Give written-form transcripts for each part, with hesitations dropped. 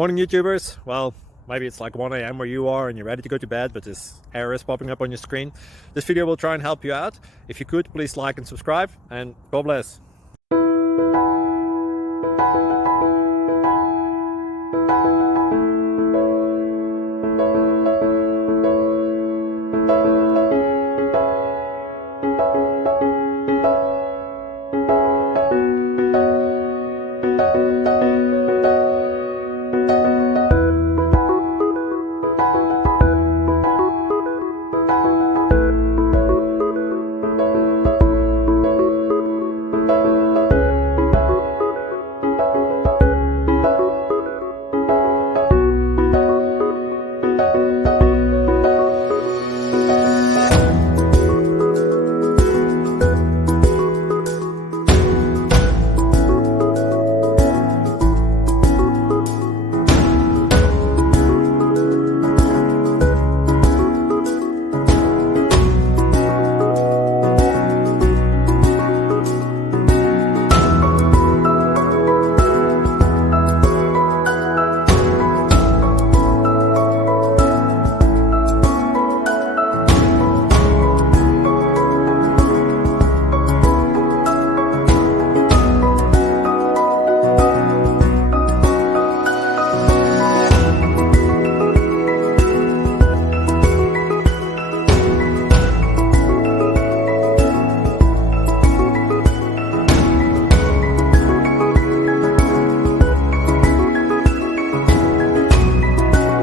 Morning YouTubers. Well, maybe it's like 1 a.m. where you are and you're ready to go to bed, but this error is popping up on your screen. This video will try and help you out. If you could, please like and subscribe, and God bless.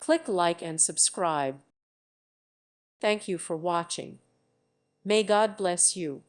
Click like and subscribe. Thank you for watching. May God bless you.